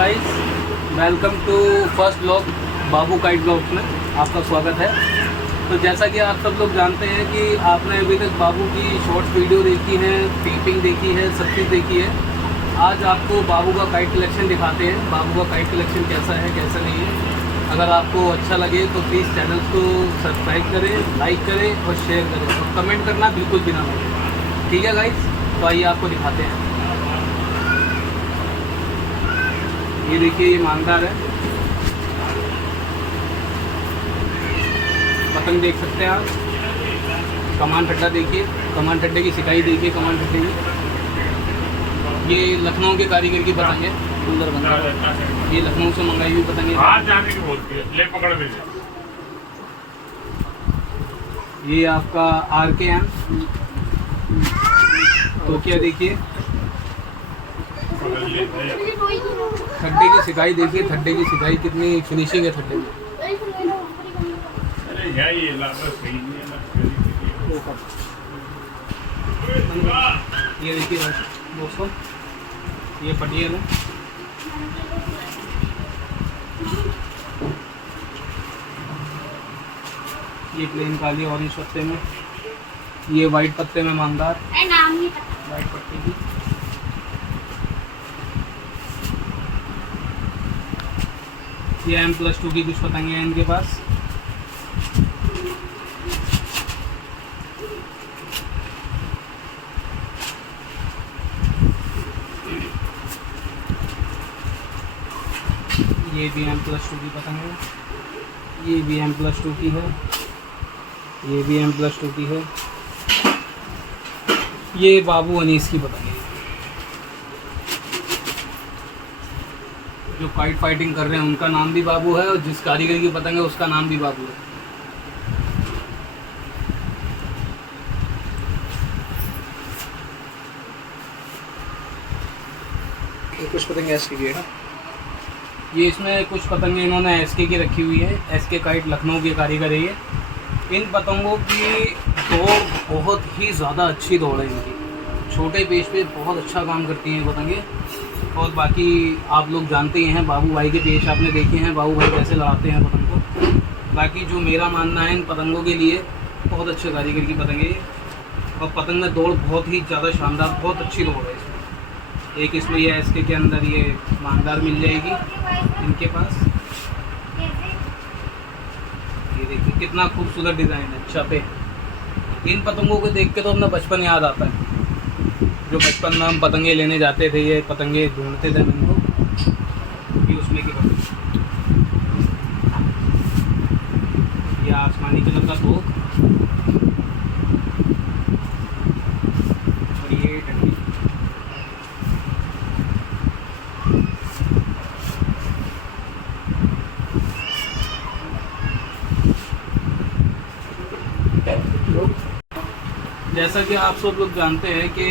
Guys, welcome to first blog Babu kite blogs में आपका स्वागत है। तो जैसा कि आप सब लोग जानते हैं कि आपने अभी तक बाबू की शॉर्ट्स वीडियो देखी है, टेपिंग देखी है, सब चीज़ देखी है। आज आपको बाबू का काइट कलेक्शन दिखाते हैं। बाबू का काइट कलेक्शन कैसा है कैसा नहीं है। अगर आपको अच्छा लगे तो प्लीज़ चैनल को सब्सक्राइब करें, लाइक करें और शेयर करें और कमेंट करना बिल्कुल भी ना भूलें। ठीक है गाइस, तो आइए आपको दिखाते हैं। ये देखिए, ये मानदार है, पतंग देख सकते हैं आप। कमान ठड्डा देखिए, कमान ठड्डे की सिकाई देखिए, कमान ठड्डे की। ये लखनऊ के कारीगर की पतंग है, सुंदर बनता है। ये लखनऊ से मंगाई हुई पतंग है। हाथ जाने की बोलती है, ले पकड़ दे। ये आपका RKM तो क्या देखिए, ठड्डे की सिकाई देखिए, ठड्डे की सिकाई कितनी फिनिशिंग है ठड्डे में। अरे यार ये लाभ सही नहीं है ना। ये देखिए दोस्तों, ये पटियल है। ये प्लेन काली ऑरेंज पत्ते में, ये वाइट पत्ते में मांगदार, वाइट पत्ते की। ये M+2 की कुछ पतंगे हैं इनके पास। ये भी M+2 की पतंग है, ये भी M+2 की है, ये भी M+2 की है। ये बाबू अनीस की पतंग है। जो काइट फाइटिंग कर रहे हैं उनका नाम भी बाबू है, और जिस कारीगर की पतंग है उसका नाम भी बाबू है। ये कुछ पतंगे SK की है ना। ये इसमें कुछ पतंगे इन्होंने SK की रखी हुई है। SK काइट लखनऊ के कारीगर है ये। इन पतंगों की दौड़ बहुत ही ज़्यादा अच्छी दौड़ है इनकी। छोटे पेज पे बहुत अच्छा काम करती हैं पतंगे। और बाकी आप लोग जानते ही हैं, बाबू भाई के पेज आपने देखे हैं, बाबू भाई कैसे लड़ाते हैं पतंग को। बाकी जो मेरा मानना है इन पतंगों के लिए, बहुत अच्छे कारीगर की पतंग है ये। और पतंग में दौड़ बहुत ही ज़्यादा शानदार, बहुत अच्छी दौड़ है इसमें। एक इसमें ये SK के अंदर ये मानदार मिल जाएगी इनके पास। ये देखिए कितना खूबसूरत डिज़ाइन है छपे। इन पतंगों को देख के तो अपना बचपन याद आता है। जो बचपन में हम पतंगे लेने जाते थे, ये पतंगे ढूंढते थे इनको कि उसमें की पतंग। ये आसमानी कलर का तोप और ये डंडी। जैसा कि आप सब लोग जानते हैं कि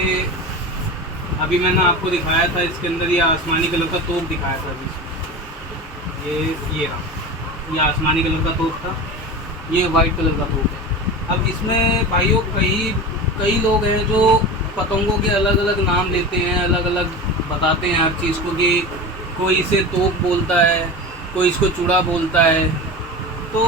अभी मैंने आपको दिखाया था, इसके अंदर ये आसमानी कलर का तोप दिखाया था। अभी ये रहा, ये आसमानी कलर का तोप था, ये वाइट कलर का तोप है। अब इसमें भाइयों कई लोग हैं जो पतंगों के अलग अलग नाम लेते हैं, अलग अलग बताते हैं हर चीज़ को, कि कोई इसे तोप बोलता है, कोई इसको चूड़ा बोलता है। तो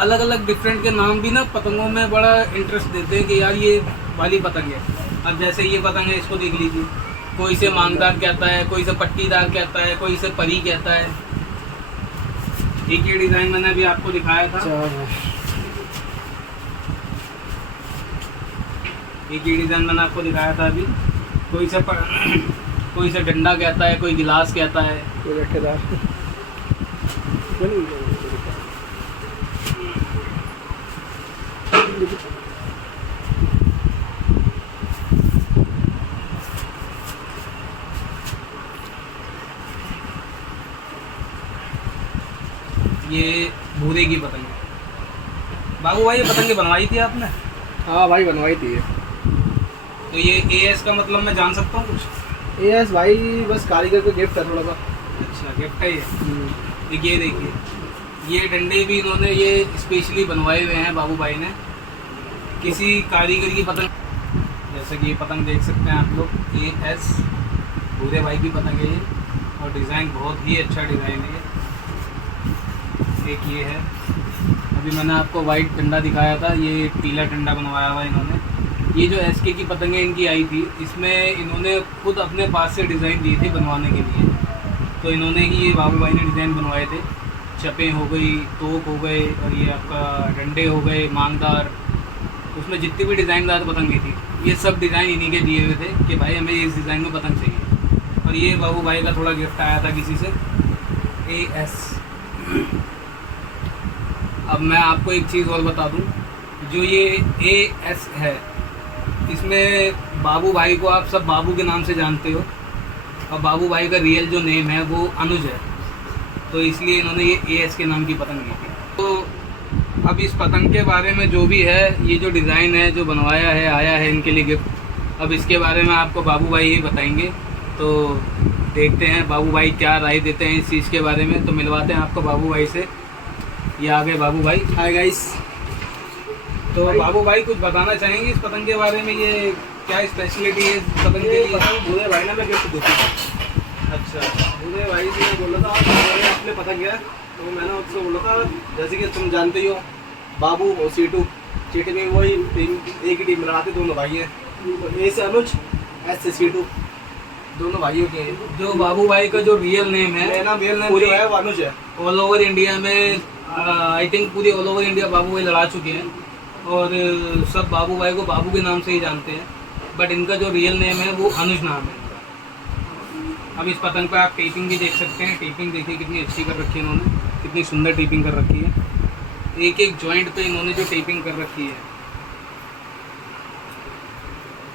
अलग अलग डिफरेंट के नाम भी ना पतंगों में बड़ा इंटरेस्ट देते हैं कि यार ये वाली पतंग है। अब जैसे ये पतंग है, इसको देख लीजिए, कोई इसे मांगदार कहता है, कोई इसे पट्टीदार कहता है, कोई इसे परी कहता है। एक ये डिज़ाइन मैंने अभी आपको दिखाया था, एक ये डिज़ाइन मैंने आपको दिखाया था अभी। कोई इसे डंडा कहता है, कोई गिलास कहता है, कोई लट्ठेदार। ये भूरे की पतंग है। बाबू भाई, ये पतंगे बनवाई थी आपने? हाँ भाई, बनवाई थी ये। तो ये AS का मतलब मैं जान सकता हूँ कुछ? AS भाई बस कारीगर को गिफ्ट है थोड़ा सा। अच्छा, गिफ्ट है ये। ये देखिए, ये डंडे भी इन्होंने ये स्पेशली बनवाए हुए हैं बाबू भाई ने, किसी कारीगर की पतंग। जैसे कि ये पतंग देख सकते हैं आप लोग, AS भूरे भाई की पतंग है ये। और डिज़ाइन बहुत ही अच्छा डिज़ाइन है। एक ये है, अभी मैंने आपको वाइट डंडा दिखाया था, ये पीला डंडा बनवाया हुआ इन्होंने। ये जो एसके की पतंगें इनकी आई थी, इसमें इन्होंने खुद अपने पास से डिज़ाइन दिए थे बनवाने के लिए। तो इन्होंने ही ये बाबू भाई ने डिज़ाइन बनवाए थे। चपें हो गई, तोप हो गए, और ये आपका डंडे हो गए, मांगदार, उसमें जितनी भी डिज़ाइनदार पतंगें थी, ये सब डिज़ाइन इन्हीं के दिए हुए थे कि भाई हमें इस डिज़ाइन में पतंग चाहिए। और ये बाबू भाई का थोड़ा गिफ्ट आया था किसी से, AS। अब मैं आपको एक चीज़ और बता दूं, जो ये AS है, इसमें बाबू भाई को आप सब बाबू के नाम से जानते हो, और बाबू भाई का रियल जो नेम है वो अनुज है, तो इसलिए इन्होंने ये AS के नाम की पतंग ली थी। तो अब इस पतंग के बारे में जो भी है, ये जो डिज़ाइन है जो बनवाया है, आया है इनके लिए गिफ्ट, अब इसके बारे में आपको बाबू भाई ही बताएंगे। तो देखते हैं बाबू भाई क्या राय देते हैं इस चीज़ के बारे में। तो मिलवाते हैं आपको बाबू भाई से। ये आ गए बाबू भाई। Hi guys. तो बाबू भाई कुछ बताना चाहेंगे इस पतंग के बारे में, ये क्या स्पेशलिटी है इस पतंग के लिए? पतंग भूले भाई ने मैं गिफ्ट दी थी। अच्छा, भूले भाई से मैं बोला था मेरे अपने पतंग है, तो मैंने उससे बोला था जैसे कि तुम जानते ही हो, बाबू और सीटू चीटी में वही टीम, एक ही टीम में लड़ाते, दोनों भाई हैं। तो A से अनुज, S से सीटू, दोनों भाइयों के हैं। जो बाबू भाई का जो रियल नेम है, मेरा मेल नेम पूरी जो है वो अनुज है। ऑल ओवर इंडिया में आई थिंक पूरी ऑल ओवर इंडिया बाबू भाई लड़ा चुके हैं, और सब बाबू भाई को बाबू के नाम से ही जानते हैं, बट इनका जो रियल नेम है वो अनुज नाम है इनका। अब इस पतंग पे आप टेपिंग भी देख सकते हैं। टेपिंग देखिए कितनी अच्छी कर रखी है इन्होंने, कितनी सुंदर टेपिंग कर रखी है। एक एक जॉइंट पे इन्होंने जो टेपिंग कर रखी है,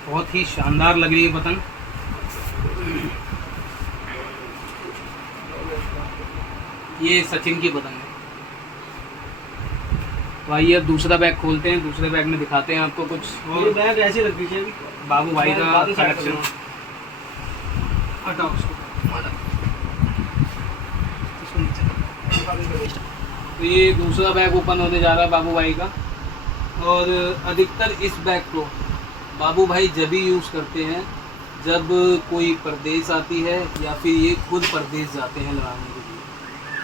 बहुत ही शानदार लग रही है पतंग। ये सचिन की पतंग है। तो आइए अब दूसरा बैग खोलते हैं, दूसरे बैग में दिखाते हैं आपको कुछ ये और बैग ऐसे रख दीजिए अभी। बाबू भाई का बाद में साइड कलेक्शन। हटाओ उसको। इसको नीचे। तो ये दूसरा बैग ओपन होने जा रहा है बाबू भाई का, और अधिकतर इस बैग को बाबू भाई जब ही यूज़ करते हैं जब कोई परदेश आती है, या फिर ये खुद परदेश जाते हैं लड़ाने के लिए,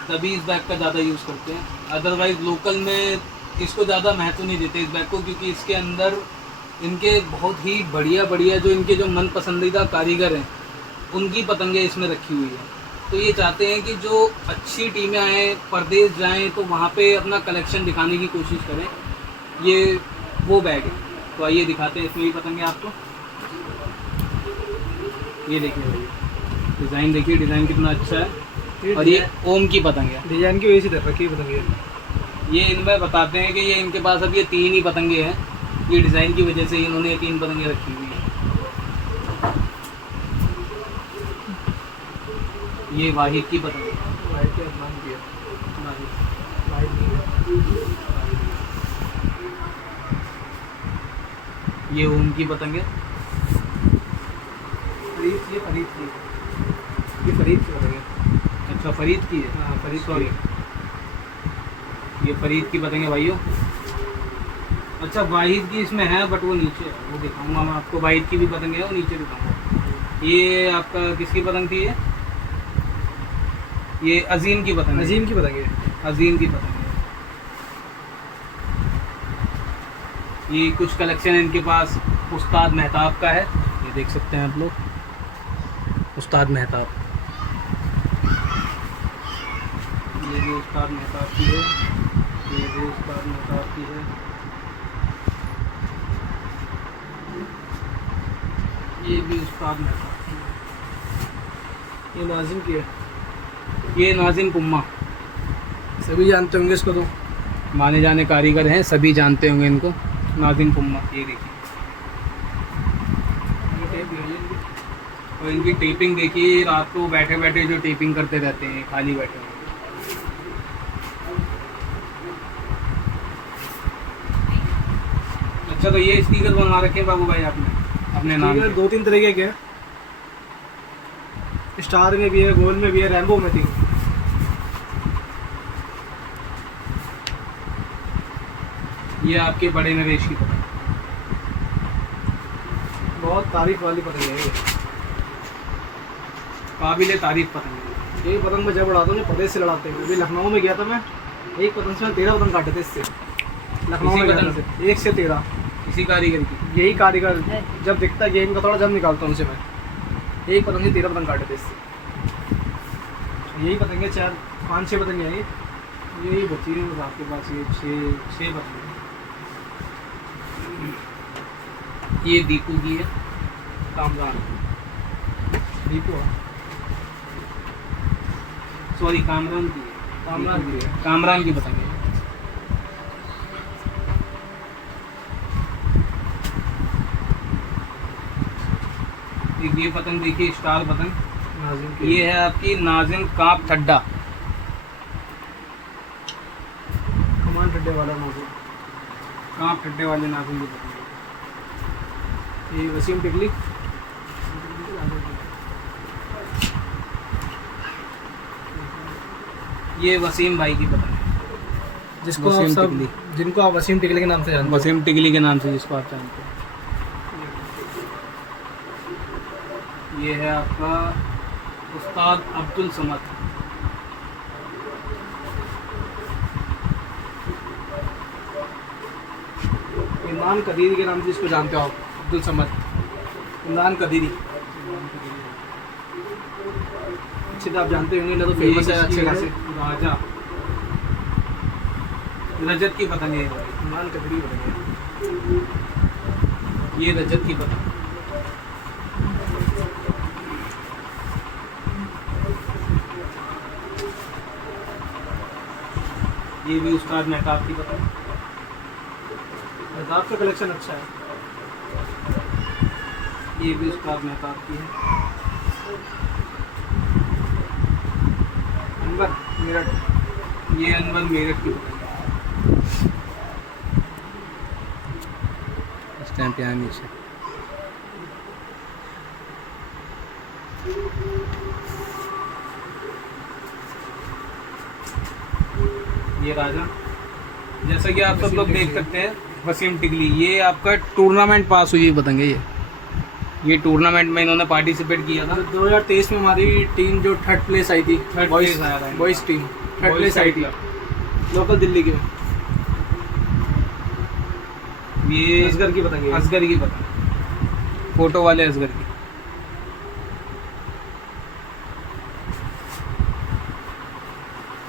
तभी इस बैग का ज़्यादा यूज़ करते हैं। अदरवाइज़ लोकल में इसको ज़्यादा महत्व नहीं देते इस बैग को, क्योंकि इसके अंदर इनके बहुत ही बढ़िया बढ़िया जो इनके जो मन पसंदीदा कारीगर हैं, उनकी पतंगें इसमें रखी हुई हैं। तो ये चाहते हैं कि जो अच्छी टीमें आएँ, परदेश जाएं, तो वहाँ पे अपना कलेक्शन दिखाने की कोशिश करें। ये वो बैग है। तो आइए दिखाते हैं इसमें भी पतंगे आपको। ये देखिए भैया, डिज़ाइन देखिए, डिज़ाइन कितना अच्छा है। और ये ओम की पतंग है। डिजाइन की वजह से धर रखी है पतंग। ये इनमें बताते हैं कि ये इनके पास अब ये 3 ही पतंगे हैं, ये डिज़ाइन की वजह से इन्होंने ये 3 पतंगे रखी हुई हैं। ये वाहिद की पतंग है। वाहिद के नाम किया। ये ओम की पतंग है। फरीद की ये फरीद की पतंग है। अच्छा, फरीद की है। हाँ फरीद सॉरी, ये फरीद की पतंग है भाइयों। अच्छा, वाहिद की इसमें है, बट वो नीचे है, वो दिखाऊंगा मैं आपको। वाहिद की भी पतंग है, वो नीचे दिखाऊंगा। ये आपका किसकी पतंग थी? ये अजीम की पतंग है। अजीम की पतंग है। अजीम की पतंग है। ये कुछ कलेक्शन इनके पास उस्ताद मेहताब का है, ये देख सकते हैं आप लोग। उस्ताद मेहताब, ये भी उस्ताद मेहताब की है, ये भी उस्ताद मेहताब की है, ये भी उस्ताद मेहताब की है। ये नाजिम की है। ये नाजिम पुम्मा, सभी जानते होंगे इसको, तो माने जाने कारीगर हैं, सभी जानते होंगे इनको। नाजिम पुम्मा, ये देखिए, और इनकी टेपिंग देखिए। रात को बैठे बैठे जो टेपिंग करते रहते हैं, खाली बैठे हुए। अच्छा, तो ये स्टिकर बनवा रखे हैं बाबू भाई आपने अपने नाम स्टिकर के? 2-3 तरीके के हैं। स्टार में भी है, गोल में भी है, रैम्बो में थी। ये आपके बड़े नरेश की पतंग, बहुत तारीफ वाली पतंग है ये। काबिल तारीफ पतंग है। ये पतंग मैं जब उड़ाता हूँ पते से लड़ाते हैं। अभी लखनऊ में गया था मैं, एक पतंग से मैंने 13 पतंग काटे थे इससे। लखनऊ इसी में गया पतंग था, 1 से 13। इसी कारीगर की। यही कारीगर जब दिखता है गेम का थोड़ा जब निकालता हूँ उनसे मैं। एक पतंग से 13 पतंग काटे थे इससे। यही पतंगे 4-5-6 पतंगे हैं। यही बची है बस आपके पास, ये 6 पतंगे। ये दीपू की है, कामरान दीपू सॉरी कामरान की है। कामरान की है। कामरान की पतंग है। एक ये पतंग देखिए, स्टार पतंग, नाज़िम की। ये है आपकी नाजिम कांप ठड्डा। कमान ठड्डे वाला नाज़िम। कांप ठड्डे वाले नाजिम की पतंग है। ये वसीम टिकली। ये वसीम भाई की पतंग है, जिसको आप वसीम सब टिकली। जिनको आप वसीम टिकली के नाम से जानते हैं। वसीम टिकली के नाम से जिसको आप जानते हैं। ये है आपका उस्ताद अब्दुल समद। इमरान कदीरी के नाम से जिसको जानते हो आप, अब्दुल समद, इमरान कदीरी। अच्छे तो आप जानते होंगे, ना तो फेमस है अच्छे खासे। राजा रजत की पतंग है। इमरान कदीरी बनेंगे। ये रजत की पतंग। ये भी उस्ताद मेहताब की पतंग। मेहताब का कलेक्शन अच्छा है। ये भी उस्ताद मेहताब की है। अनवर मेरठ। ये अनवर मेरठ की पतंग है। इस टाइम पे आया नीचे। ये राजा, जैसा कि आप सब लोग देख सकते हैं, वसीम टिकली। ये आपका टूर्नामेंट पास हुई पतंग है। ये टूर्नामेंट में इन्होंने पार्टिसिपेट किया था। 2023 में हमारी टीम जो 3rd प्लेस आई थी, Third place आया था। Boys team 3rd Boys place I थी, लोकल दिल्ली की। ये असगर की पतंग है। असगर की पतंग, फोटो वाले असगर की।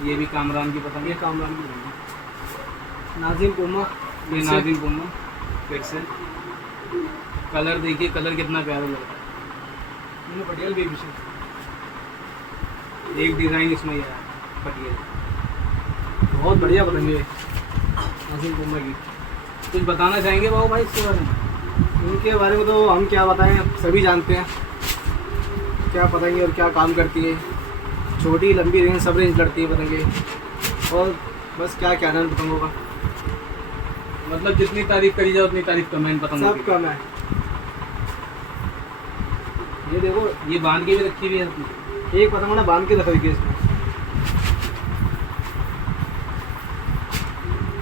ये भी कामरान की पतंग ये है। कामरान की पतंग है। नाजिम पुमा। ये नाजिम पुमा पिक्सल। कलर देखिए, कलर कितना प्यारा लग रहा मैंने पटियाल बेबी से। है। एक डिज़ाइन इसमें ये है पटियाला। बहुत बढ़िया पतंग है नाजिम पुमा की। कुछ बताना चाहेंगे बाबू भाई इसके बारे में? इनके बारे में तो हम क्या बताएं, सभी जानते हैं क्या पतंगे और क्या काम करती है। छोटी लंबी रेंज सब रेंज लड़ती है पतंगे। और बस क्या कहना है पतंगों का, मतलब जितनी तारीफ करी जाए उतनी तारीफ कम है इन पतंगों सब की। कम है। ये देखो, ये बांध के भी रखी हुई है अपनी। एक पतंग ने बांध के रख रखी है इसमें।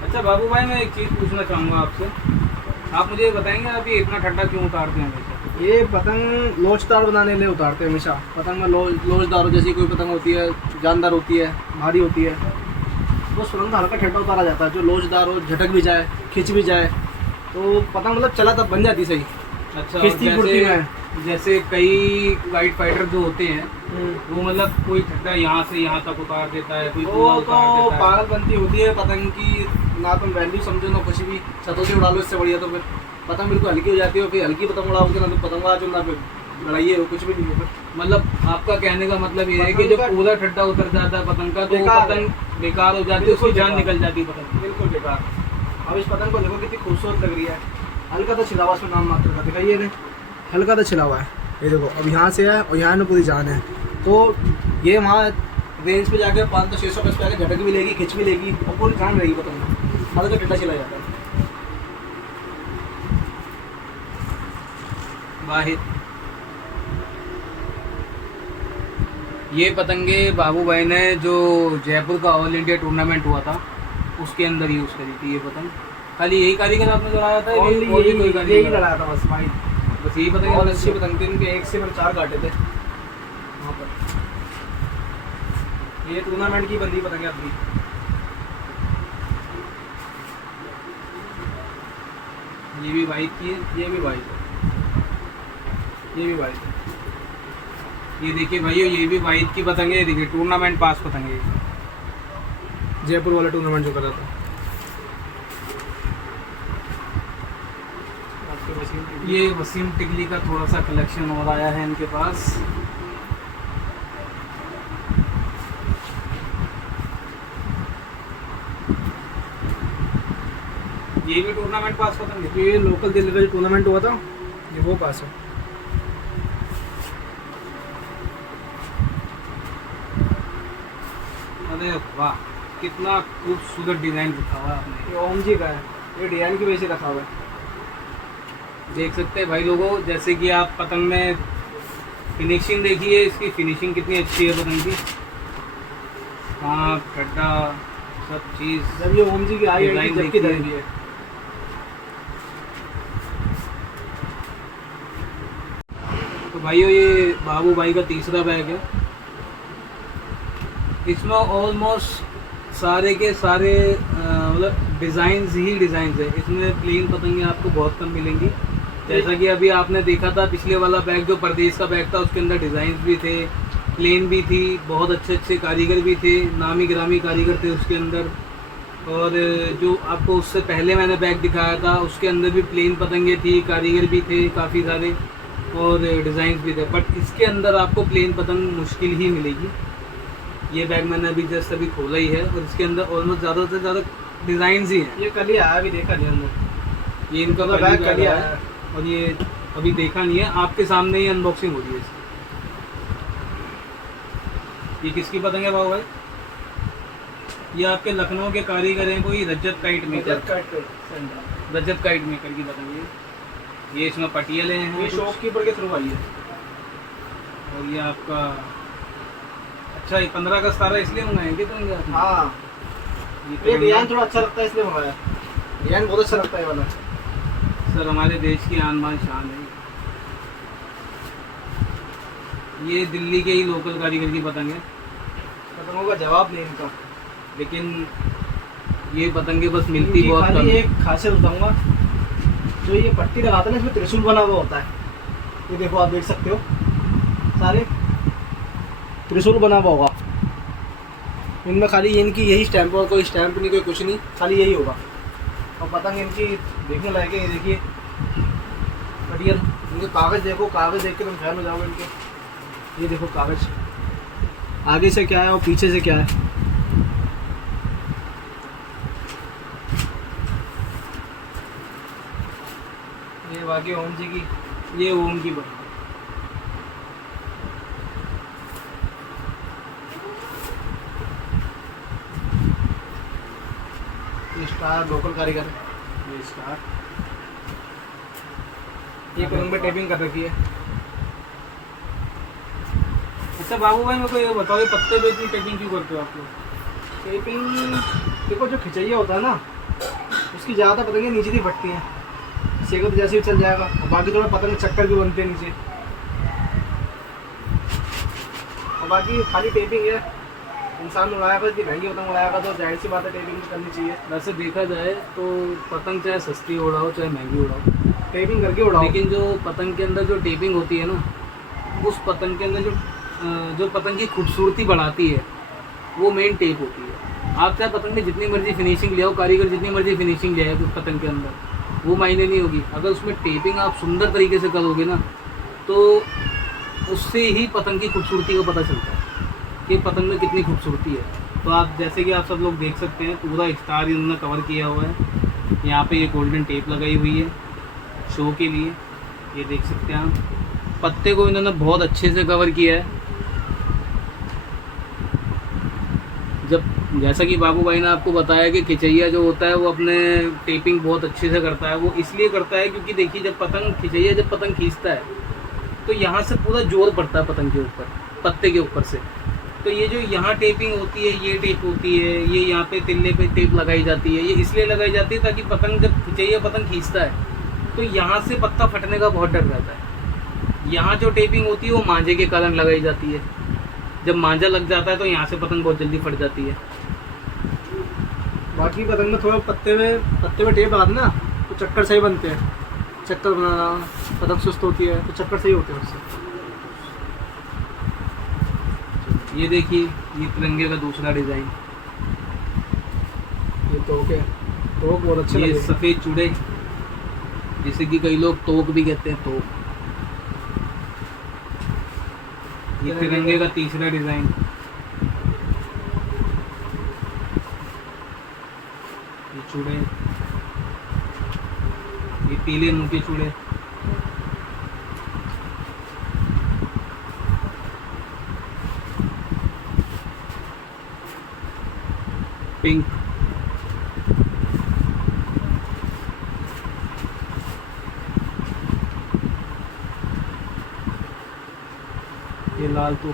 अच्छा बाबू भाई, मैं एक चीज़ पूछना चाहूँगा आपसे। आप मुझे बताएंगे आप ये इतना ठंडा क्यों उतारते हैं हमेशा? ये पतंग लोचदार बनाने के लिए उतारते हैं हमेशा। पतंग में लोचदार हो, जैसी कोई पतंग होती है जानदार होती है, भारी होती है, तो सुरंग का हल्का ठंडा उतारा जाता है। जो लोचदार हो, झटक भी जाए, खिंच भी जाए, तो पतंग मतलब चला तब बन जाती सही। अच्छा, खिंचती फुर्ती में। जैसे कई वाइट फाइटर जो होते हैं वो मतलब कोई ठंडा यहाँ से यहाँ तक उतार देता है, कोई पूरा वो उतार तो देता है। पागलपंती होती है पतंग की, ना तुम वैल्यू समझो ना कुछ भी। छतों से उड़ा लो इससे बढ़िया, तो फिर पतंग बिल्कुल हल्की हो जाती है। फिर हल्की पतंग उड़ाओगे ना तो पतंग आज ना फिर लड़ाइए हो, कुछ भी नहीं है। मतलब आपका कहने का मतलब ये है कि पतंग जब का- पूरा ठंडा उतर जाता है पतंग का तो वो बेकार है। पतंग बेकार हो जाती है, बिल्कुल उसकी जान बेकार। निकल जाती है पतंग की। बिल्कुल बेकार। अब इस पतंग को देखो कितनी खूबसूरत लग रही है। हल्का तो छिलावा इसमें नाम मात्र का, दिखाइए ने हल्का तो छिला हुआ है। ये देखो, अब यहाँ से है और यहाँ में पूरी जान है। तो ये वहाँ रेंज पे जाके 500-600 पे आके झटक भी लेगी, खिंच भी लेगी और पूरी जान रहेगी पतंग में। हल्का ठंडा छिला जाता है। वाहिद, ये पतंगे बाबू भाई ने जो जयपुर का ऑल इंडिया टूर्नामेंट हुआ था उसके अंदर यूज़ करी थी। ये पतंग खाली यही कारीगर आपने लड़ाया था? Only और भी कोई यही कारीगर लड़ाया था बस भाई। बस यही पतंग बहुत लड़ाई अच्छी थी? पतंग थी इनके, एक से मैंने 4 काटे थे वहाँ पर। ये टूर्नामेंट की बंदी पतंग है अपनी। ये भी वाइट की है, ये भी वाइट है, ये भी वाइट है। ये देखिए भाइयों, ये भी वाइट की पतंग है। ये देखिए टूर्नामेंट पास पतंग है ये। जयपुर वाला टूर्नामेंट जो कर रहा था। आपके वसीम टिकली। ये वसीम टिकली का थोड़ा सा कलेक्शन और आया है इनके पास। ये भी टूर्नामेंट पास पतंग है। ये लोकल दिल्ली का जो टूर्नामेंट हुआ था, ये वो पास है। अरे वाह, कितना खूबसूरत डिजाइन रखा हुआ है आपने। ये ओम जी का है, ये डिजाइन की वजह से रखा हुआ है। देख सकते हैं भाई लोगों, जैसे कि आप पतंग में फिनिशिंग देखिए, इसकी फिनिशिंग कितनी अच्छी है पतंग की। हाँ, खड्डा सब चीज़। जब ये ओम जी की आई है, डिजाइन जबकि देखिए। दर्जी है। तो भाइयों, ये बाबू भाई का तीसरा बैग है। इसमें ऑलमोस्ट सारे के सारे मतलब डिज़ाइंस ही डिज़ाइंस है। इसमें प्लेन पतंगे आपको बहुत कम मिलेंगी। जैसा कि अभी आपने देखा था पिछले वाला बैग जो परदेश का बैग था, उसके अंदर डिज़ाइंस भी थे, प्लेन भी थी, बहुत अच्छे अच्छे कारीगर भी थे, नामी गिरामी कारीगर थे उसके अंदर। और जो आपको उससे पहले मैंने बैग दिखाया था, उसके अंदर भी प्लेन पतंगे थी, कारीगर भी थे काफ़ी सारे, और डिज़ाइंस भी थे। बट इसके अंदर आपको प्लेन पतंग मुश्किल ही मिलेगी। ये बैग मैंने अभी जस्ट अभी खोला ही है, और इसके अंदर ऑलमोस्ट ज़्यादा से ज़्यादा डिज़ाइंस ही हैं। ये कल ही आया, अभी देखा नहीं हमने। ये इनका मतलब पहली बैग कल ही बैग आया है, है। और ये अभी देखा नहीं है, आपके सामने ही अनबॉक्सिंग हो रही है इसकी। ये किसकी पतंग है बाबू भाई? ये आपके लखनऊ के कारीगर हैं, कोई रजत काइट मेकर। रजत काइट मेकर की पतंग है। ये इसमें पटियाले हैं, ये शॉपकीपर के थ्रू आई है। और ये आपका अच्छा, ये 15 अगस्त 17 इसलिए मंगाएंगे तो ये हाँ, ये तो डिजाइन थोड़ा अच्छा लगता है इसलिए मंगाया। डिजाइन बहुत अच्छा लगता है ये वाला। सर हमारे देश की आन बान शान है। ये दिल्ली के ही लोकल कारीगर की पतंग है, पतंगों का जवाब नहीं इनका। लेकिन ये पतंगे बस मिलती इनकी बहुत कम खाली है। एक खासियत बताऊंगा, जो ये पट्टी लगाते हैं ना, इसमें त्रिशूल बना हुआ होता है। ये देखो, आप देख सकते हो, सारे त्रिशूल बना हुआ होगा इनमें। खाली इनकी यही स्टैंप होगा, कोई स्टैंप नहीं, कोई कुछ नहीं, खाली यही होगा। और पतंग इनकी देखने लायक है। ये देखिए मटीरियल, इनके कागज़ देखो, कागज़ देख के तुम फैन हो जाओगे इनके। ये देखो कागज़, आगे से क्या है और पीछे से क्या है। ये बाकी ओम जी की, ये ओम की पतंग। ये स्टार लोकल कारीगर है। ये स्टार। ये पतंग पे टेपिंग कर रखी है। अच्छा बाबू भाई, मेरे को ये बताओ, ये पत्ते पे इतनी टेपिंग क्यों करते हो आप लोग? टेपिंग देखो, जो खिंचैया होता है ना, उसकी ज़्यादा पतंगें नीचे ही फटती हैं। सेको तो जैसे ही चल जाएगा, और बाकी थोड़ा पतंग चक्कर भी बनते हैं नीचे। और बाकी खाली टेपिंग है। इंसान उड़ाएगा, इतनी महंगी पतंग उड़ाएगा तो जाहिर सी बात है टेपिंग तो करनी चाहिए। वैसे देखा जाए तो पतंग चाहे सस्ती उड़ाओ चाहे महंगी उड़ाओ, टेपिंग करके उड़ाओ। लेकिन जो पतंग के अंदर जो टेपिंग होती है ना, उस पतंग के अंदर जो पतंग की खूबसूरती बढ़ाती है, वो मेन टेप होती है। आप चाहे पतंग में जितनी मर्जी फिनिशिंग ले आओ, कारीगर जितनी मर्जी फिनिशिंग ले आए उस पतंग के अंदर, वो मायने नहीं होगी। अगर उसमें टेपिंग आप सुंदर तरीके से करोगे ना, तो उससे ही पतंग की खूबसूरती का पता चलता है कि पतंग में कितनी खूबसूरती है। तो आप जैसे कि आप सब लोग देख सकते हैं, पूरा स्टार इन्होंने कवर किया हुआ है। यहाँ पे ये गोल्डन टेप लगाई हुई है शो के लिए, ये देख सकते हैं आप। पत्ते को इन्होंने बहुत अच्छे से कवर किया है। जब जैसा कि बाबू भाई ने आपको बताया कि खिचैया जो होता है वो अपने टेपिंग बहुत अच्छे से करता है। वो इसलिए करता है क्योंकि देखिए, जब खिचैया जब पतंग खींचता है तो यहाँ से पूरा जोर पड़ता है पतंग के ऊपर, पत्ते के ऊपर से। तो ये जो यहाँ टेपिंग होती है, ये टेप होती है, ये यहाँ पे तिल्ले पे टेप लगाई जाती है। ये इसलिए लगाई जाती है ताकि पतंग जब खिचैया पतंग खींचता है तो यहाँ से पत्ता फटने का बहुत डर रहता है। यहाँ जो टेपिंग होती है वो मांझे के कारण लगाई जाती है। जब मांझा लग जाता है तो यहाँ से पतंग बहुत जल्दी फट जाती है। बाकी पतंग में थोड़ा पत्ते में टेप लगा ना तो चक्कर सही बनते हैं। चक्कर बनाना, पतंग सुस्त होती है तो चक्कर सही होते हैं उससे। ये देखिए, ये तिरंगे का दूसरा डिज़ाइन। ये तोक बहुत अच्छे ये लगे। सफ़ेद चूड़े, जिसे कि कई लोग तोक भी कहते हैं, तोक। ये तिरंगे का तीसरा डिज़ाइन। ये चूड़े, ये पीले मोटे चूड़े। पिंक, ये लाल तो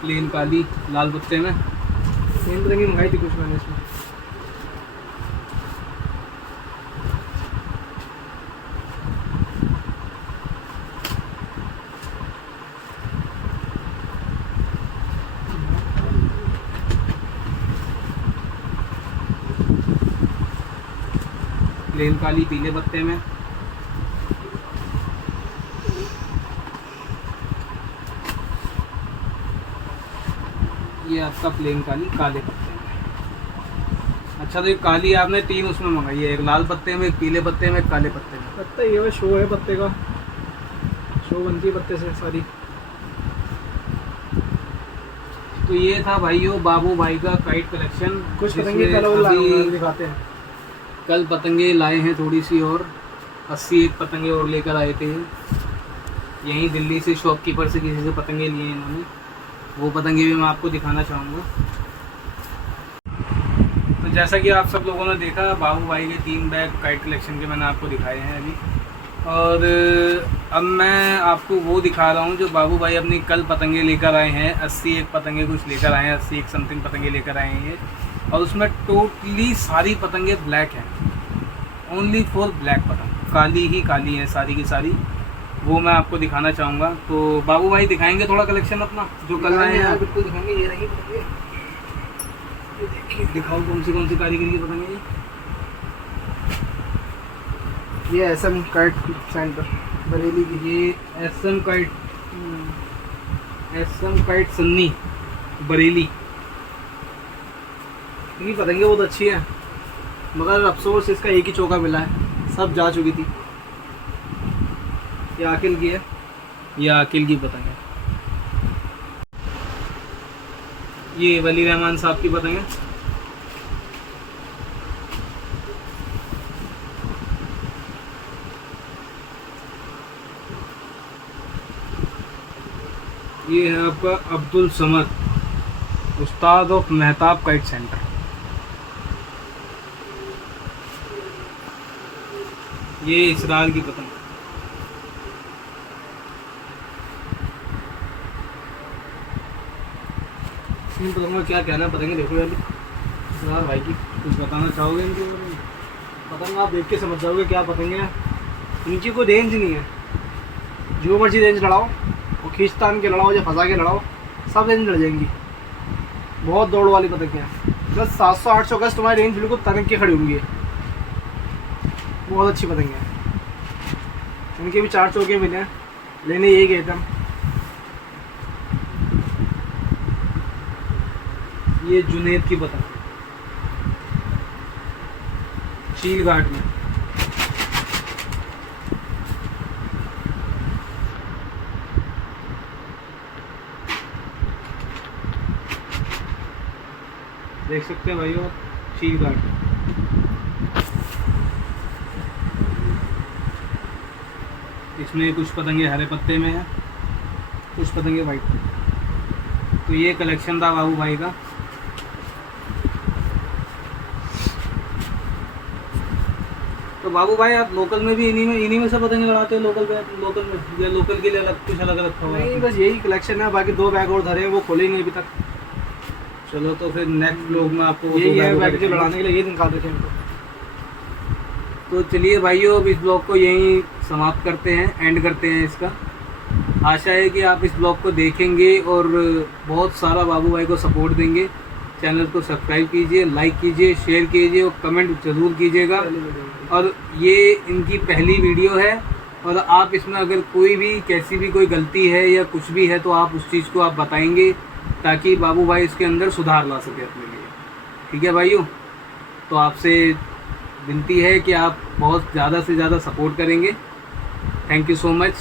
प्लेन काली लाल पत्ते में। तीन तरह की मंगाई थी कुछ मैंने इसमें। प्लेन काली पीले पत्ते में। ये आपका प्लेन काली काले पत्ते में। अच्छा, तो ये काली आपने 3 उसमें मंगाई है, एक लाल पत्ते में, एक पीले पत्ते में, एक काले पत्ते में। पत्ता ये है, शो है पत्ते का, शो बनती है पत्ते से सारी। तो ये था भाइयों बाबू भाई का काइट कलेक्शन। कुछ पतंगे कलर दिखाते हैं। कल पतंगे लाए हैं थोड़ी सी और 81 पतंगे और लेकर आए थे। यहीं दिल्ली से शॉपकीपर से किसी से पतंगे लिए इन्होंने, वो पतंगे भी मैं आपको दिखाना चाहूँगा। तो जैसा कि आप सब लोगों ने देखा, बाबू भाई के 3 बैग काइट कलेक्शन के मैंने आपको दिखाए हैं अभी। और अब मैं आपको वो दिखा रहा हूँ जो बाबू भाई अपनी कल पतंगे लेकर आए हैं। 81 पतंगे कुछ लेकर आए हैं, 81 समथिंग पतंगे लेकर आए हैं। और उसमें टोटली सारी पतंगे ब्लैक हैं, ओनली फॉर ब्लैक पतंग, काली ही काली हैं सारी की सारी। वो मैं आपको दिखाना चाहूँगा। तो बाबू भाई दिखाएंगे थोड़ा कलेक्शन अपना जो कल आए हैं। बिल्कुल दिखाएंगे। ये रही पतंगे, ये देखिए, दिखाओ कौन सी कारीगरी की पतंगे। ये SM काइट सेंटर बरेली की। ये SM काइट सन्नी बरेली। इनकी पतंगे बहुत अच्छी है, मगर अफसोस इसका एक ही चौका मिला है, सब जा चुकी थी। ये आकिल की है। ये आकिल की पतंग है। ये वली रहमान साहब की पतंग है। ये है आपका अब्दुल समद, उस्ताद ऑफ मेहताब काइट सेंटर। ये इसरार की पतंग। इन पतंगों का क्या कहना है, पतंगे देखो यार इसरार भाई की। कुछ बताना चाहोगे इनके बारे में? पतंग आप देख के समझ जाओगे क्या पतंगे हैं। इनकी कोई रेंज नहीं है, जो मर्जी रेंज लड़ाओ, वो खींचतान के लड़ाओ या फंसा के लड़ाओ, सब रेंज लड़ जाएंगी। बहुत दौड़ वाली पतंगे हैं, बस 700-800 गज तुम्हारी रेंज बिल्कुल तनक के खड़ी होंगी। बहुत अच्छी पतंगे हैं। इनके भी 4 चौके मिले हैं, लेने यही गए थे हम। ये जुनेद की पतंग, चील घाट में। देख सकते हैं भाइयों, चील घाट। इसमें कुछ पतंगे हरे पत्ते में है, कुछ पतंगे वाइट में। तो ये कलेक्शन था बाबू भाई का। तो बाबू भाई आप लोकल में भी इन्हीं में से पतंगे लड़ाते हो? लोकल में या लोकल के लिए अलग कुछ अलग रखा हुआ नहीं, है? बस यही कलेक्शन है। बाकी 2 बैग और धरे हैं, वो खोले ही नहीं अभी तक। चलो तो फिर नेक्स्ट ब्लॉग में आपको यही है बैग जो दिखाएंगे। लड़ाने के लिए, ये निकाल रखे हैं इनको। तो चलिए भाइयों, अब इस ब्लॉग को यहीं समाप्त करते हैं, एंड करते हैं इसका। आशा है कि आप इस ब्लॉग को देखेंगे और बहुत सारा बाबू भाई को सपोर्ट देंगे। चैनल को सब्सक्राइब कीजिए, लाइक कीजिए, शेयर कीजिए और कमेंट ज़रूर कीजिएगा। और ये इनकी पहली वीडियो है, और आप इसमें अगर कोई भी कैसी भी कोई गलती है या कुछ भी है तो आप उस चीज़ को आप बताएंगे, ताकि बाबू भाई इसके अंदर सुधार ला सके अपने लिए। ठीक है भाइयों, तो आपसे विनती है कि आप बहुत ज़्यादा से ज़्यादा सपोर्ट करेंगे। Thank you so much.